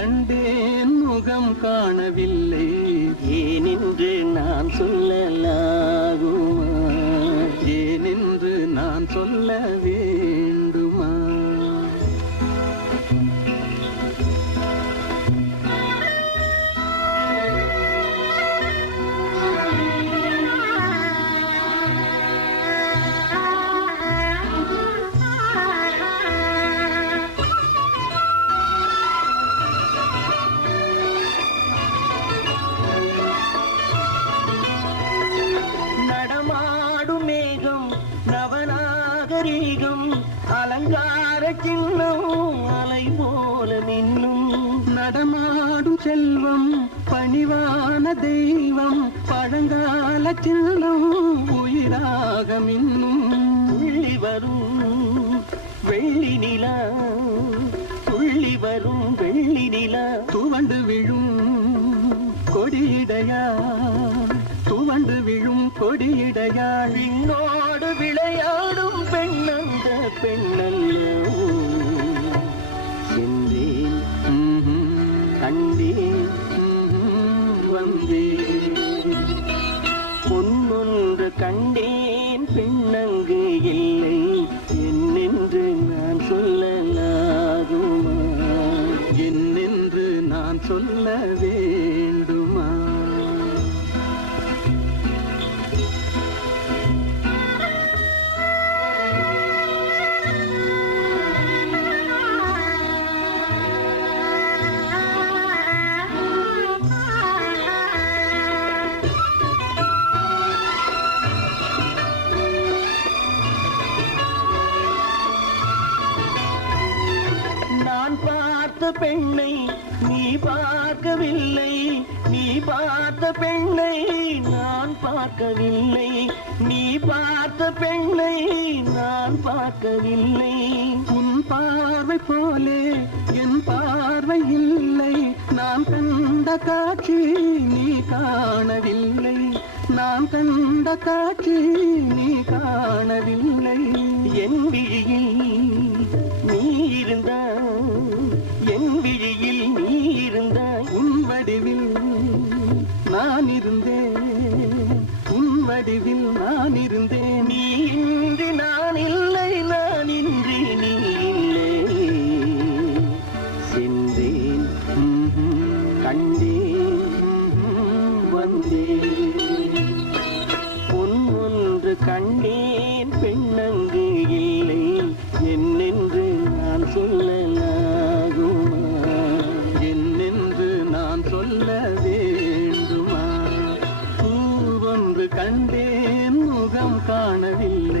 கண்டேன் முகம் காணவில்லை, ஏனென்று நான் சொல்லலாகுமா, ஏனென்று நான் சொல்ல வேண்டுமா? நவநாகரீகம் அலங்கார சின்னம் அலை போல நின்னும், நடமாடும் செல்வம் பணிவான தெய்வம் பழங்கால சின்னம் உயிராக மின்னும். துள்ளி வரும் வெள்ளி நிலா, துள்ளி வரும் வெள்ளி நிலா, துவண்டு விழும் கொடியிடையா, துவண்டு விழும் கொடியிடையாள், விண்ணோடு விளையாடும் பெண்ணந்த பெண்ணல்ல. சென்றேன் கண்டேன் வந்தேன், பொன்னொன்று கண்டேன் பெண்ணங்கு இல்லை, என்னென்று நான் சொல்லலாகுமா, என்னென்று நான் சொல்ல வேண்டுமா? பார்த்த பெண்ணை நீ பார்க்கவில்லை, நீ பார்த்த பெண்ணை நான் பார்க்கவில்லை, நீ பார்த்த பெண்ணை நான் பார்க்கவில்லை. உன் பார்வை போலே என் பார்வை இல்லை, நான் கண்ட காட்சி நீ காணவில்லை, நான் கண்ட காட்சி நீ காணவில்லை. என் விழியில் நீ இருந்தாய், என் விழியில் நீ இருந்தாய், உன் வடிவில் நான் இருந்தேன், உன் வடிவில் நான் இருந்தேன். நீ இன்றி நான் இல்லை, நான் இன்றி நீ இல்லை. சென்றேன் கண்டேன் வந்தேன், பொன் ஒன்று கண்டேன் பெண்ணங்கு இல்லை, என்னென்று நான் சொல்லலாகுமா, என்னென்று நான் சொல்ல வேண்டுமா? பூவொன்று கண்டேன் முகம் காணவில்லை,